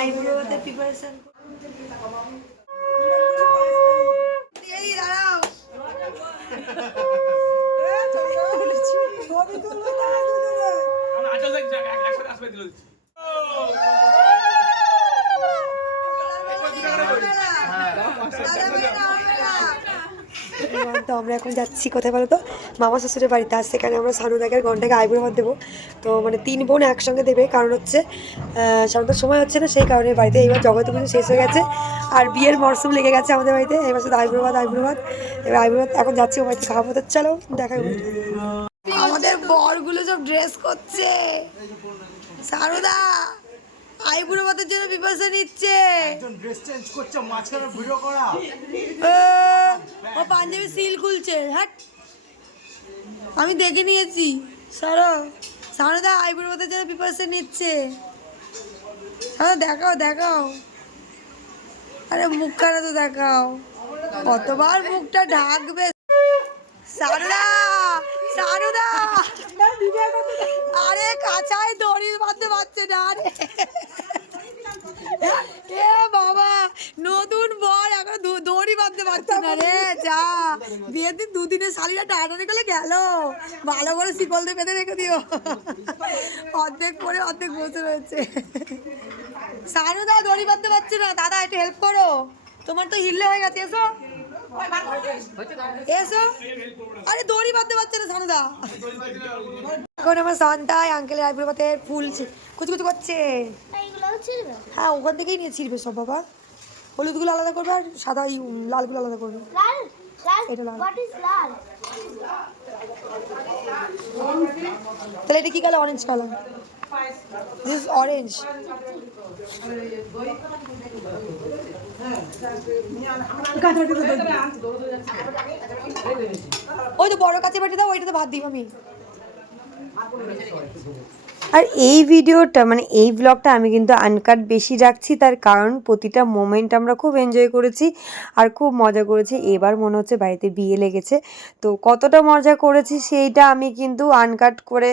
আইব্রোতে preparation দুজনে। তো আমরা এখন যাচ্ছি কোথায় বলো তো? মামা শ্বশুরের বাড়িতে আর সেখানে আমরা সানুদাকের ঘন্টাকে আইবুড়ো ভাত দেবো। তো মানে তিন বোন একসঙ্গে দেবে কারণ হচ্ছে সানুদার সময় হচ্ছে না সেই কারণে বাড়িতে এইবার জগতে পুজো শেষ হয়ে গেছে। আর বিয়ের মরশুম লেগে গেছে আমাদের বাড়িতে এবার শুধু আইবুড়ো ভাত আইবুড়ো ভাত। এবার আইবুড়ো ভাত এখন যাচ্ছি ও বাড়িতে খাওয়াবো তো চলো দেখাই আমাদের বরগুলো সব ড্রেস করছে। সারদা আইবুড়ো ভাতের জন্য নিচ্ছে। একজন ড্রেস চেঞ্জ করছে মাঝখানে ভিডিও করা। ও, পাঞ্জাবি সিল খুলছে হ্যাট আমি দেখে নিয়েছি। সরো সারদা আইবুড়ো ভাতের জন্য প্রিপারেশন নিচ্ছে। সারদা দেখাও দেখাও। আরে মুখখানা তো দেখাও। কতবার মুখটা ঢাকবে। সারদা সারদা আরে কাঁচায় দড়ি বাঁধতে পারছে না আরে এ বাবা, নতুন এখন দড়ি বাঁধতে না রে দিন করে গেল। ভালো করে শিকল দিয়ে রেখে দিও। অর্ধেক অর্ধেক সানুদা, দড়ি বাঁধতে পারছে না। দাদা, একটু হেল্প করো। তোমার তো হিললে হয়ে গেছে, এসো। এসো। আরে দড়ি বাঁধতে পারছে না সানুদা। এখন আমার সন্তায় আঙ্কেলের আইব্রোপাতের ফুল ছি- কুচি কুচি করছে। হ্যাঁ ওখান থেকেই নিয়ে ছিড়বে সব, বাবা। হলুদগুলো আলাদা করবে আর সাদা লালগুলো আলাদা করবে। এটা। লাল। তাহলে এটা কি colour orange colour this orange ওই তো বড় কাছে বেটে দাও ওইটাতে ভাত দিব আমি আর এই ভিডিওটা মানে এই ব্লগটা আমি কিন্তু আনকাট বেশি রাখছি, তার কারণ প্রতিটা মোমেন্ট আমরা খুব এনজয় করেছি আর খুব মজা করেছি। এবার মনে হচ্ছে বাড়িতে বিয়ে লেগেছে। তো কতটা মজা করেছি সেইটা আমি কিন্তু আনকাট করে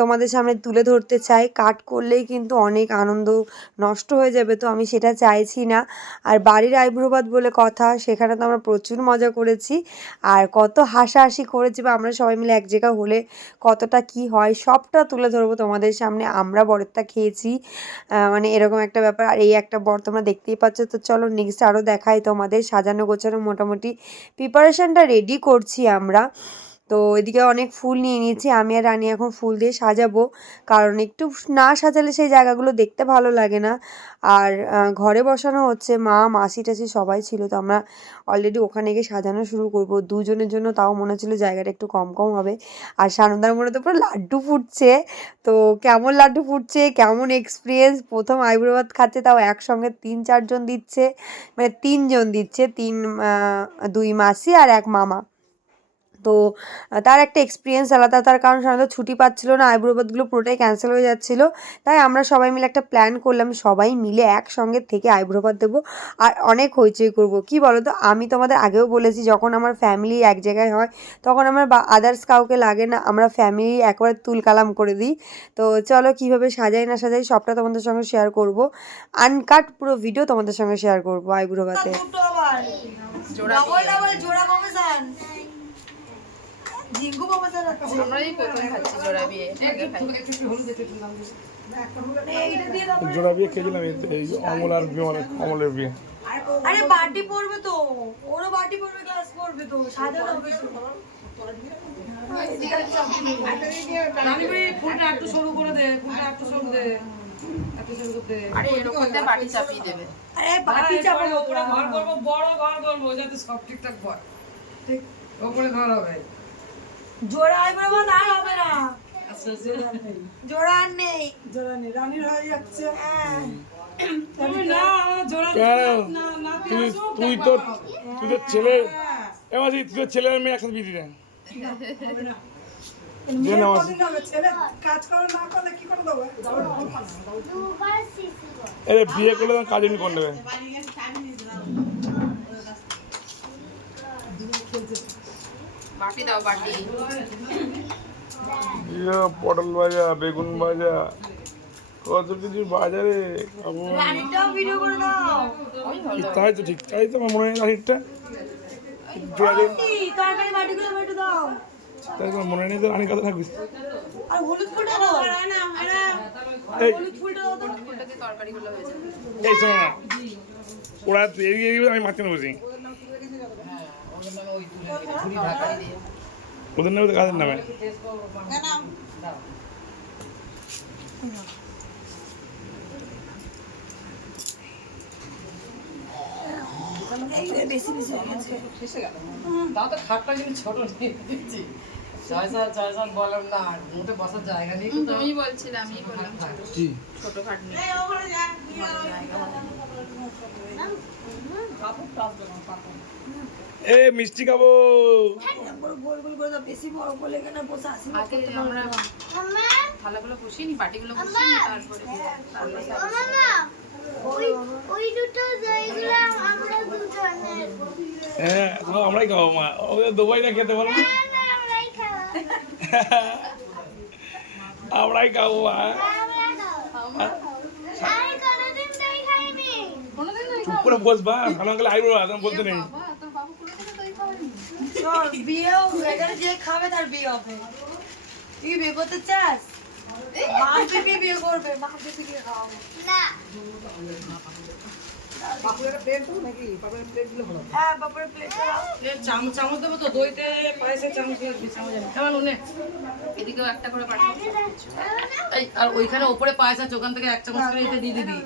তোমাদের সামনে তুলে ধরতে চাই। কাট করলেই কিন্তু অনেক আনন্দ নষ্ট হয়ে যাবে, তো আমি সেটা চাইছি না। আর বাড়ির আইব্রোবাদ বলে কথা, সেখানে তো আমরা প্রচুর মজা করেছি। আর কত হাসাহাসি করেছি বা আমরা সবাই মিলে এক জায়গা হলে কতটা কি হয়, সবটা তুলে ধরবো তোমাদের সামনে আমরা বরেরটা খেয়েছি। মানে এরকম একটা ব্যাপার। আর এই একটা বর তোমরা দেখতেই পাচ্ছ। তো চলো নেক্সট আরও দেখাই তোমাদের। সাজানো গোছানো মোটামুটি প্রিপারেশানটা রেডি করছি আমরা। তো এদিকে অনেক ফুল নিয়ে নিয়েছি। আমি আর রানী এখন ফুল দিয়ে সাজাবো। কারণ একটু না সাজালে সেই জায়গাগুলো দেখতে ভালো লাগে না। আর ঘরে বসানো হচ্ছে মা, মাসি, টাসি সবাই ছিল। তো আমরা অলরেডি ওখানে গিয়ে সাজানো শুরু করব। দুজনের জন্য তাও মনে হচ্ছিল জায়গাটা একটু কম কম হবে। আর সানন্দার মনে তো পুরো লাড্ডু ফুটছে। তো কেমন লাড্ডু ফুটছে, কেমন এক্সপিরিয়েন্স প্রথম আইব্রো ভাত খাচ্ছে, তাও একসঙ্গে তিন, চারজন দিচ্ছে। মানে তিনজন দিচ্ছে, তিন দুই মাসি আর এক মামা। তো তার একটা এক্সপিরিয়েন্স আলাদা। তার কারণ সাধারণত ছুটি পাচ্ছিল না আইব্রোবাদগুলো পুরোটাই ক্যান্সেল হয়ে যাচ্ছিল। তাই আমরা সবাই মিলে একটা প্ল্যান করলাম সবাই মিলে একসঙ্গে থেকে আইব্রোবাদ দেবো আর অনেক হইচই করব। কি বলো তো আমি তোমাদের আগেও বলেছি যখন আমার ফ্যামিলি এক জায়গায় হয় তখন আমার বা আদার্স কাউকে লাগে না আমরা ফ্যামিলি একবারে তুলকালাম করে দিই। তো চলো কীভাবে সাজাই না সাজাই সবটা তোমাদের সঙ্গে শেয়ার করব। আনকাট পুরো ভিডিও তোমাদের সঙ্গে শেয়ার করব ডবল জোড়া প্রমোশন জিঙ্কু প্রমোশন হচ্ছে আমরাই প্রথম খাচ্ছি জোড়া বিয়ে। খেয়েছিলাম এই- এই অমল আর বিমলের অমলের বিয়ে। আরে বাটি পড়বে তো ওরও বাটি পড়বে গ্লাস পড়বে তো সাজানো হবে দিয়ে বাটি চাপিয়ে দেবে। আরে বাটি ঘর করব বড় ঘর করব যাতে সব ঠিকঠাক হয়। ওপরে ঘর হবে। জোড়া বাদ আর হবে না। জোড়া আর নেই। রানীর হয়ে যাচ্ছে। হ্যাঁ। তুমি না জোড়া না না তুই তুই তো তুই তো ছেলে এবার তুই তো ছেলে আর মেয়ে একসাথে বিয়ে দিলেন। না। বিয়ে করলে কাজ এমনি করে নেবে। বাটি দাও বাটি। ইয়ে, পটল ভাজা বেগুন ভাজা কত কিছু বাজারে তাই তো ঠিক তাই তো আমার মনে হয় দাও। তাই তো মনে নেই তো রানী কথা থাকবি। এই হয়ে শোনো না। ওরা এদিকে আমি মাঝখানে বসি। ওদের নামে তো নামে? তাও তো খাটটা কিন্তু ছোট নিয়ে দিচ্ছি ছয় সাল ছয় বললাম না মোটে বসার জায়গা নেই তুমি বলছিলে আমি কি ছোট খাব গোল গোল আগে আমরা মামা থালাগুলো বসিয়ে নি বাটিগুলো বসিয়ে নি তারপরে হ্যাঁ আমরাই খাব মা। ওদের দুবাই না খেতে পারব আমরাই খাব মা। চুপ করে বসবা ভালো গেলে আইবো বলতে নেই বাবা তোর বাবু কোনোদিনও দই খাওয়ানি শোন বিয়েও এখানে যে খাবে তার বিয়ে হবে। তুই বিয়ে করতে চাস? মা পিপি বিয়ে করবে? মা পিপিকে খাওয়াবে না। পাপুরের প্লেট নাকি? পাপুরের প্লেট দিলে ভালো হ্যাঁ বাপরে প্লেট দাও। চামচ চামচ দেবো তো? দইতে পায়েসে চামচ লাগবে চামচ আমি কেমন উনে এদিকেও একটা করে পাঠাবো এই আর ওইখানে ওপরে পায়েস আছে ওখান থেকে এক চামচ করে এটা দিয়ে দিবি।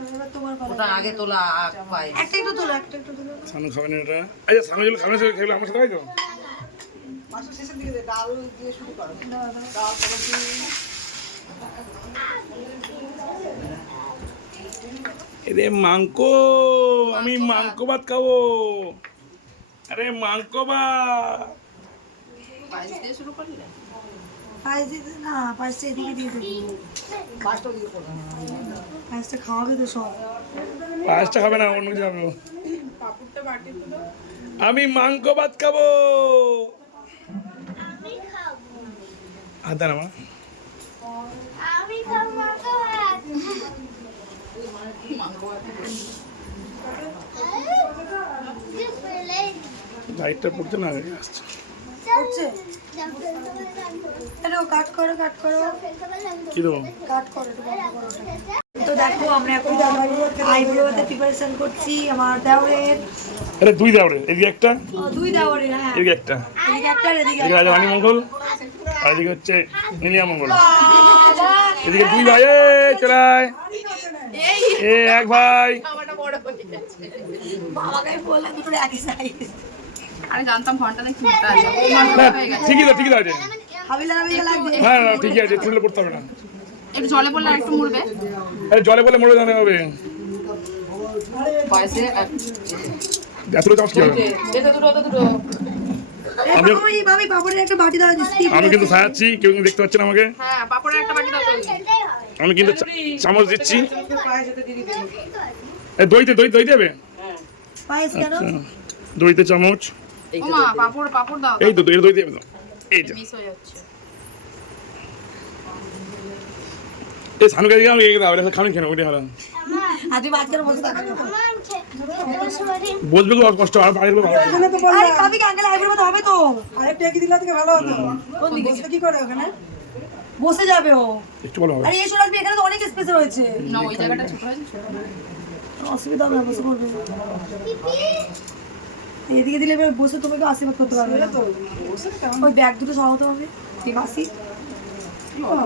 ওটা আগে তোলা আর পায়েস। একটা একটু তোলো একটা একটু তোলো। সানু খাবে এটা? আচ্ছা সানু যেগুলো খাবে খেলে আমার সাথে তো। মাছের শেষের দিকে ডাল দিয়ে শুরু করো। ডাল সবজি। এরে মাংক আমি মাংক ভাত খাব। আরে মাংক ভাত। পাঁচটা খাবে না অন্য কিছু আমি মাংক ভাত খাব। আমার। লাইটটা পড়ছে না আসছে। হচ্ছে কাট করো কাট করো। কীরকম কাট করো একটু বন্ধ করো ওটা। তো দেখো আমরা এখন আইব্রোতে প্রিপারেশন করছি আমার দেওরের। আরে দুই দাও এদিকে একটা। দুই দেওরের হ্যাঁ। এদিকে একটা। এদিকে একটা এদিকে এদিকে রানী মঙ্গল। আর এদিকে হচ্ছে নীলিয়া মঙ্গল এদিকে দুই ভাই এই চলায় এ এক ভাই হয়ে ঠিকই তো ঠিকই তো আছে হ্যাঁ ঠিকই আছে পড়তে হবে না জলে একটু বলে মরে জানা হবে এক চাষ কি হবে আমি আমি আমি পাপড়ের একটা বাটি দাও আমি কিন্তু সাজাচ্ছি কেউ কিন্তু দেখতে পাচ্ছে না আমাকে। হ্যাঁ পাপড়ের একটা বাটি দাও তো এটাই হবে আমি কিন্তু চামচ দিচ্ছি। দইতে দই দই দেবে? দইতে চামচ। এই তো দই দই দেবে তো। এই যে। এই সানুকে দিকে আমি খাবেন কেন? ওইটা হলো। আর বসবে খুব কষ্ট আর বাইরে তো আরে কবি আঙ্কেল আইব্রো মতো হবে তো। আরেকটা এগিয়ে দিলে থেকে ভালো হতো। কোন দিকে? কি করে ওখানে? বসে যাবে ও। একটু ভালো হবে আরে এসো রাখবি এখানে তো অনেক স্পেস রয়েছে। না ওই জায়গাটা ছোট হয়েছে ছোট অসুবিধা হবে না বসে পড়বে। এদিকে দিলে বসে তোমাকে আশীর্বাদ করতে পারবে। না ওই ব্যাগ দুটো সরাতে হবে। ঠিক আছে।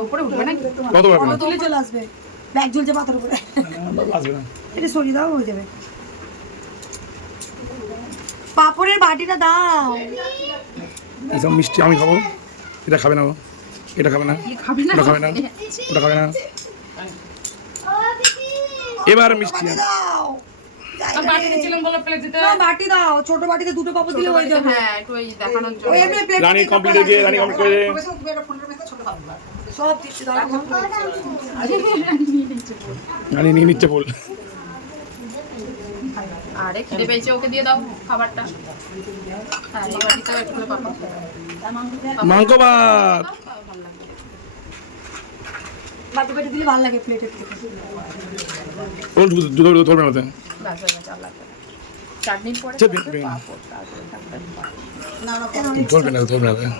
উপরে উঠবে নাকি? কত পারবে তুলে চলে আসবে। ব্যাগ ঝুলছে মাথার উপরে। এটা সরিয়ে দাও হয়ে যাবে। পাপড়ের বাটিটা দাও। এইসব মিষ্টি আমি খাব। এটা খাবে না ও। এটা খাবে না। খাবি ওটা খাবে না। ওটা খাবে না। এবার মিষ্টি বাটি দাও। ছোট বাটিতে দুটো পাপড় দিলে হয়ে যাবে। হ্যাঁ রানী কমপ্লিট হয়ে গিয়ে রানী কমপ্লিট করে নিয়ে নিচ্ছে বল। আরে খিদে পেয়েছে ওকে দিয়ে দাও খাবারটা। এই করে পাপড় মাংস ভাত। বাটি পেটে দিলে ভালো লাগে প্লেটের থেকে কোন দুধ দুধ দুধ ধরবে না আর লাগবে না। পরে আচ্ছা। ধরবে না ধরবে না।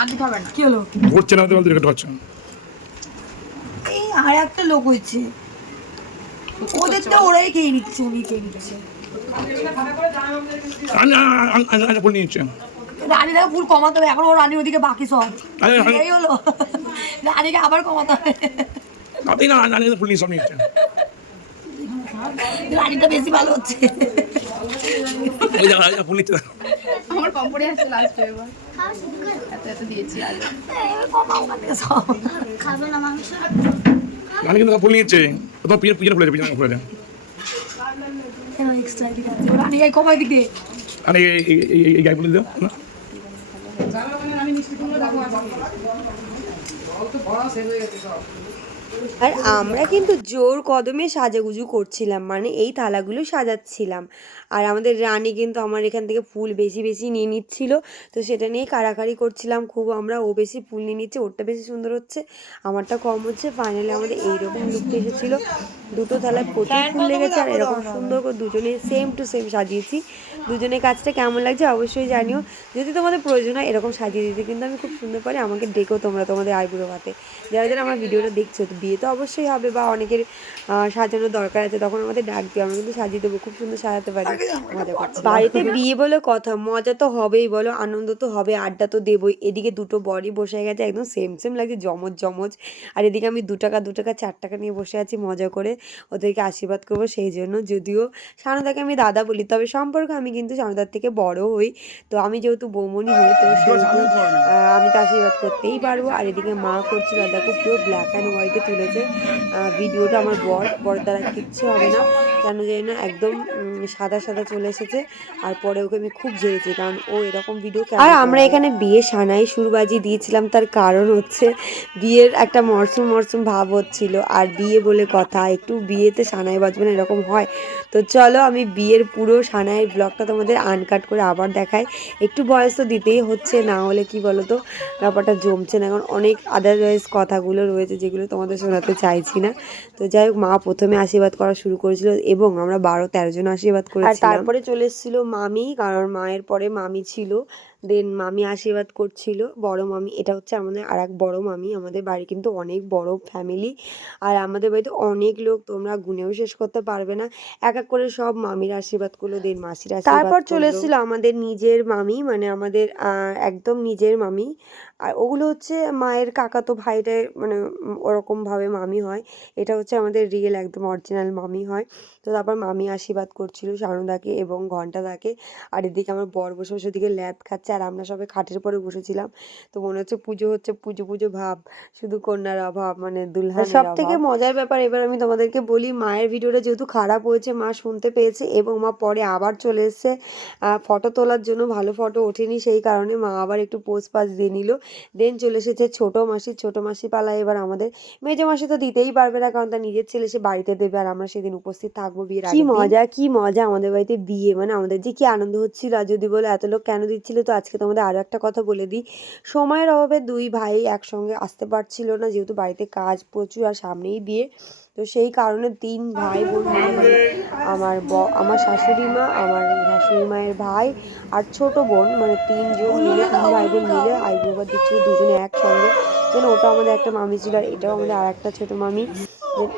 আর না কি হলো? ধরছে না বলতে ধরছে। এই আর একটা লোক হয়েছে। ওদের তো ওরাই খেয়ে নিচ্ছে উনি খেয়ে নিচ্ছে। ফুল নিচ্ছে। রানীটাকে ফুল কমাতে হবে এখন ও রানীর ওদিকে বাকি সব। এই হলো। রানীকে আবার কমাতে হবে। তাতেই না আনি ফুল নিয়ে সব নিচ্ছে। রানীটা বেশি ভালো হচ্ছে। ফুল নিচ্ছে। আমার কম পড়ে আসছে লাস্টে এবার। খাও শুধু খাও। এত এত দিয়েছি আগে এই কমাও সব। খাবে না মাংস? ফুল তোমার পিছনে পিছনে ফুলেছে পিছনে ফুলেছে। কেন এক্সট্রা দিকে আছে রানী এই কমাই দিকে আর এই এই- এই এই গাই ফুল দিও। না? আর আমরা কিন্তু জোর কদমে সাজাগুজু করছিলাম মানে এই থালাগুলো সাজাচ্ছিলাম। আর আমাদের রানী কিন্তু আমার এখান থেকে ফুল বেশি বেশি নিয়ে নিচ্ছিল, তো সেটা নিয়ে কাড়াকাড়ি করছিলাম, খুব আমরা ও বেশি ফুল নিয়ে নিচ্ছে, ওরটা বেশি সুন্দর হচ্ছে, আমারটা কম হচ্ছে। ফাইনালি আমাদের এইরকম লুকটা এসেছিল। দুটো থালায় প্রচুর ফুল লেগেছে, আর এরকম সুন্দর করে দুজনে সেম টু সেম সাজিয়েছি। দুজনের কাজটা কেমন লাগছে অবশ্যই জানিও। যদি তোমাদের প্রয়োজন হয় এরকম সাজিয়ে দিতে কিন্তু আমি খুব সুন্দর পারি আমাকে ডেকো তোমরা তোমাদের আইবুড়ো ভাতে যারা যারা আমার ভিডিওটা দেখছ তো বিয়ে তো অবশ্যই হবে বা অনেকের সাজানোর দরকার আছে তখন আমাদের ডাক দিও আমরা কিন্তু সাজিয়ে দেবো খুব সুন্দর সাজাতে পারি। মজা করছি। বাড়িতে বিয়ে বলে কথা মজা তো হবেই বলো আনন্দ তো হবে আড্ডা তো দেবই। এদিকে দুটো বডি বসে গেছে একদম সেম সেম লাগছে জমজ জমজ। আর এদিকে আমি দু টাকা দু টাকা চার টাকা নিয়ে বসে আছি মজা করে। ওদেরকে আশীর্বাদ করব সেই জন্য যদিও সানুদাকে আমি দাদা বলি তবে সম্পর্ক আমি কিন্তু সানুদার থেকে বড় হই। তো আমি যেহেতু বৌমনি হই তো সেহেতু আমি তো আশীর্বাদ করতেই পারব। আর এদিকে মা করছে দাদাকে পুরো ব্ল্যাক অ্যান্ড হোয়াইটে তুলেছে। আহ, ভিডিওটা আমার বর বর দ্বারা কিচ্ছু হবে না। কেন জানি না একদম সাদা সাদা চলে এসেছে। আর পরে ওকে আমি খুব ঝেড়েছি কারণ ও এরকম ভিডিও আর আমরা এখানে বিয়ে সানাই সুরবাজি দিয়েছিলাম তার কারণ হচ্ছে বিয়ের একটা মরশুম মরশুম ভাব হচ্ছিল। আর বিয়ে বলে কথা একটু বিয়েতে সানাই বাজবে না এরকম হয়। তো চলো আমি বিয়ের পুরো সানাইয়ের ব্লগটা তোমাদের আনকাট করে আবার দেখাই। একটু বয়স তো দিতেই হচ্ছে না হলে কি বলো তো ব্যাপারটা জমছে না এখন অনেক আদারওয়াইজ কথাগুলো রয়েছে যেগুলো তোমাদের শোনাতে চাইছি না। তো যাই হোক মা প্রথমে আশীর্বাদ করা শুরু করেছিল এবং আমরা বারো তেরো জন আশীর্বাদ করেছিলাম। আর তারপরে চলে এসেছিল মামি কারণ মায়ের পরে মামি ছিল। দেন মামি আশীর্বাদ করছিল, বড় মামি, এটা হচ্ছে আমাদের আর এক বড় মামি, আমাদের বাড়ি কিন্তু অনেক বড় ফ্যামিলি আর আমাদের বাড়িতে অনেক লোক, তোমরা গুনেও শেষ করতে পারবে না। এক এক করে সব মামির আশীর্বাদ করল, দেন মাসির আশীর্বাদ তারপর চলে এসেছিল আমাদের নিজের মামি মানে আমাদের একদম নিজের মামি, আর ওগুলো হচ্ছে মায়ের কাকা তো ভাইটাই মানে ওরকমভাবে মামি হয়, এটা হচ্ছে আমাদের রিয়েল একদম অরিজিনাল মামি হয়। তো তারপর মামি আশীর্বাদ করছিল সানুদাকে এবং ঘন্টাদাকে, আর এদিকে আমার বর বসে বসে ওদিকে ল্যাদ খাচ্ছে। আর আমরা সবাই খাটের পরে বসেছিলাম। তো মনে হচ্ছে পুজো হচ্ছে পুজো পুজো ভাব শুধু কন্যার অভাব মানে দুলহান সব থেকে মজার ব্যাপার এবার আমি তোমাদেরকে বলি মায়ের ভিডিওটা যেহেতু খারাপ হয়েছে মা শুনতে পেয়েছে এবং মা পরে আবার চলে এসছে। ফটো তোলার জন্য ভালো ফটো ওঠেনি সেই কারণে মা আবার একটু পোস্ট পাস দিয়ে নিল। দেন চলে এসেছে ছোট মাসি ছোট মাসি পালায় এবার আমাদের মেজো মাসি তো দিতেই পারবে না কারণ তার নিজের ছেলে সে বাড়িতে দেবে আর আমরা সেদিন উপস্থিত থাকব বিয়ের কি মজা কি মজা আমাদের বাড়িতে বিয়ে মানে আমাদের যে কি আনন্দ হচ্ছিল আর যদি বলো এত লোক কেন দিচ্ছিল তো আজকে তোমাদের আরও একটা কথা বলে দিই। সময়ের অভাবে দুই ভাই একসঙ্গে আসতে পারছিল না, যেহেতু বাড়িতে কাজ প্রচুর আর সামনেই বিয়ে। তো সেই কারণে তিন ভাই বোন আমার ব, আমার শাশুড়ি মা, আমার শাশুড়ি মায়ের ভাই আর ছোট বোন মানে তিনজন মিলে, তিন ভাই বোন মিলে আইব্রোবার দিচ্ছিল দুজনে একসঙ্গে। দেন ওটা আমাদের একটা মামি ছিল আর এটাও আমাদের আর একটা ছোটো মামি।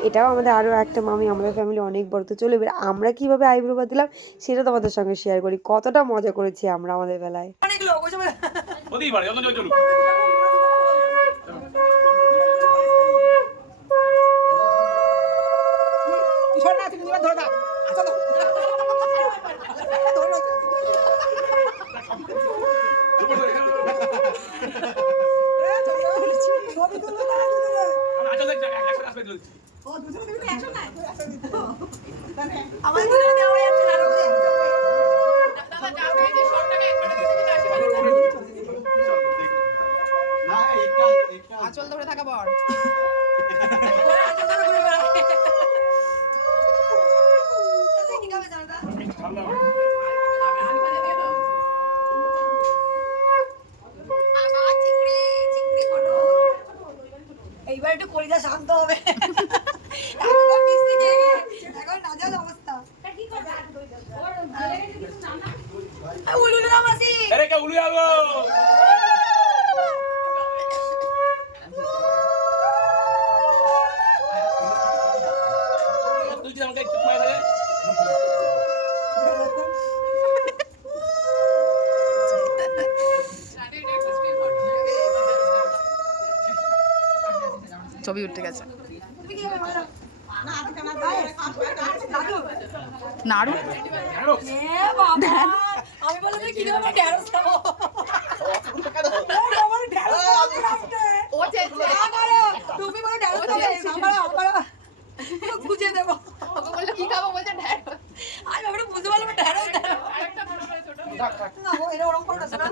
এটাও আমাদের আরও একটা মামি, আমাদের ফ্যামিলি অনেক বড়। তো চলে এবার আমরা কীভাবে আইব্রোবার দিলাম, সেটা তোমাদের সঙ্গে শেয়ার করি। কতটা মজা করেছি আমরা আমাদের বেলায়। ওদিকে বাড়ি যত চলুক কিশোর না তুমি এবার ধরে দাও আচ্ছা দাও ধরে দাও। এ, ছবি তুলো না, ছবি তুলো। ও, দুজনে তুমি তো একসঙ্গে? একসঙ্গে দিতে হবে। তাহলে আমার দুজনে দেওয়া হয়ে যাচ্ছে আরও করে। দাদা যা পেয়েছে সবটাকে একবারে দিয়ে দিবি তো আশীর্বাদ করবি। আঁচল ধরে থাকা বর ওরা হাতে ধরে ঘুরে বেড়ায়। ঠিক আছে, দাদা। আবার চিংড়ি, চিংড়ি পটল। এইবার একটু কলিজা শান্ত হবে এখন মিষ্টি খেয়ে গিয়ে এখন নাজাল অবস্থা এই উলুলু না মাসি আরে কে উড়ে যাব তুই যদি আমাকে একটু মার দে ছবি উঠে গেছে না আজকে না দাও দাদু নাড়ু এ বাবা আমি বললাম যে কীভাবে আমি ঢ্যাঁড়স খাব এই আমার ঢ্যাঁড়স খাওয়াতে রাস্তে। ও চেয়েছে না করো, তুমি বলো আমরা আমরা খুঁজে দেবো কি খাব? বলছে আমি বুঝতে পারলাম ঢ্যাঁড়স ঢ্যাঁড়স। আরেকটা বড় করে ছোট। না ও এটা করো না শোনা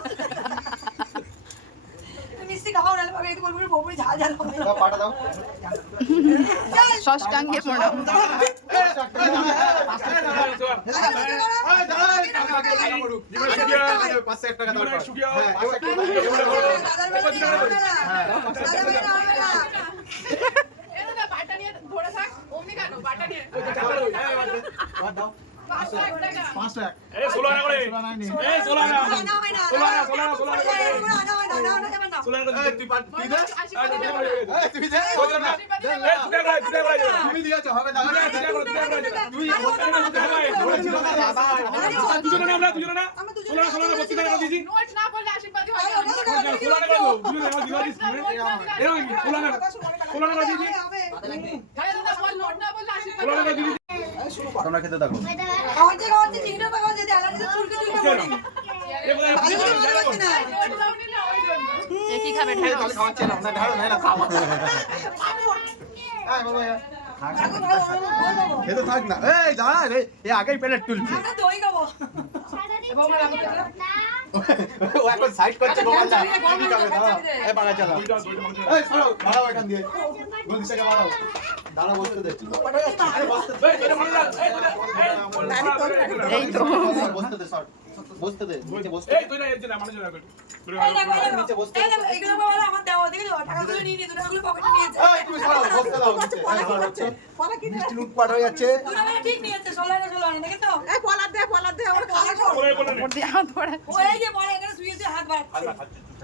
মিষ্টি খাও নাহলে আমি একটু বলব বউপুরি ঝাল ঝাল হবে ষষ্ঠাঙ্গে প্রণাম বাটা নিয়ে ধরে থাক অমনি কেন বাটা নিয়ে হয় হয় হয় দাদা তোমরা খেতে থাকো। এ এ কি খাবে? খেতে থাক না। এই দাঁড়া রে এই আগেই প্লেট তুলছে। আমরা দই খাব। ও এখন সাইড করছে দা। এই চালা এই সরো এখান দিয়ে। বাড়াও। এই তো বসতে দে। আমার দেওয়া দেখে যাও টাকাগুলো নিয়ে নিয়ে টাকাগুলো পকেটে নিয়েছে এই তুমি সরো বসতে দাও নিচে এই সরো হচ্ছে পলা কি মিষ্টি লুটপাট যাচ্ছে দুটো ঠিক নিয়েছে ষোলো আনা ষোলো আনা দেখে তো এই পলা দে পলা দে ওর খাওয়া দেখো বলে বলে ওর দিয়ে হাত বলে এখানে শুয়েছে হাত বাড়াচ্ছে।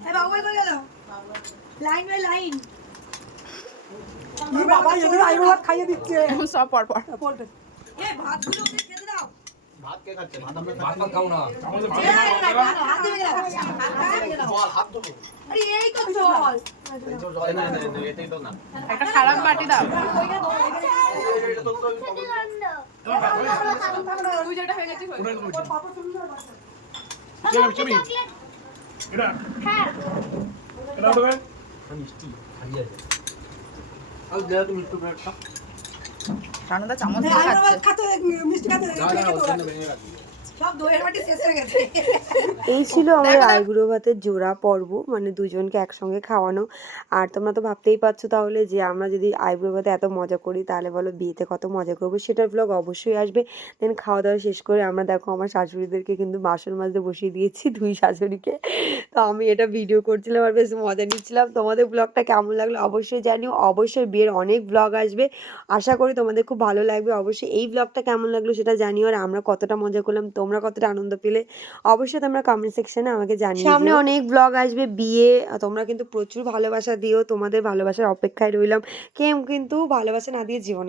এ বাবু কই গেল। Line by line. বাবা ভাত খাইয়ে দিচ্ছে। সব পর পর। পড়বে। এ ভাতগুলো ওদের খেতে দাও। ভাত কে খাচ্ছে? ভাত আমরা আমাদের এ, হাত না হাত দেবে না হাত ধোবো আরে এই তো জল। না না না এটাই তো না। একটা খারাপ বাটি দাও। এটা তো তুই যেটা হয়ে গেছিস। চলো এটা। এটা খাচ্ছে। ভাত খাতে মিষ্টি শেষ হয়ে গেছে। এই ছিল আমার আইবুড়ো ভাতের জোড়া পর্ব মানে দুজনকে একসঙ্গে খাওয়ানো। আর তোমরা তো ভাবতেই পারছ তাহলে যে আমরা যদি আইবুড়ো ভাতে এত মজা করি তাহলে বলো বিয়েতে কত মজা করব? সেটার ব্লগ অবশ্যই আসবে। দেন খাওয়া দাওয়া শেষ করে আমরা দেখো আমার শাশুড়িদেরকে কিন্তু বাসন মাজতে বসিয়ে দিয়েছি দুই শাশুড়িকে। তো আমি এটা ভিডিও করছিলাম আর বেশ মজা নিচ্ছিলাম। তোমাদের ব্লগটা কেমন লাগল অবশ্যই জানিও। অবশ্যই বিয়ের অনেক ব্লগ আসবে। আশা করি তোমাদের খুব ভালো লাগবে। অবশ্যই এই ব্লগটা কেমন লাগল সেটা জানিও আর আমরা কতটা মজা করলাম তোমরা কতটা আনন্দ পেলে অবশ্যই তোমরা কমেন্ট সেকশনে আমাকে জানিয়ে সামনে অনেক ব্লগ আসবে বিয়ে তোমরা কিন্তু প্রচুর ভালোবাসা দিও তোমাদের ভালোবাসার অপেক্ষায় রইলাম। কেউ কিন্তু ভালোবাসা না দিয়ে যেও না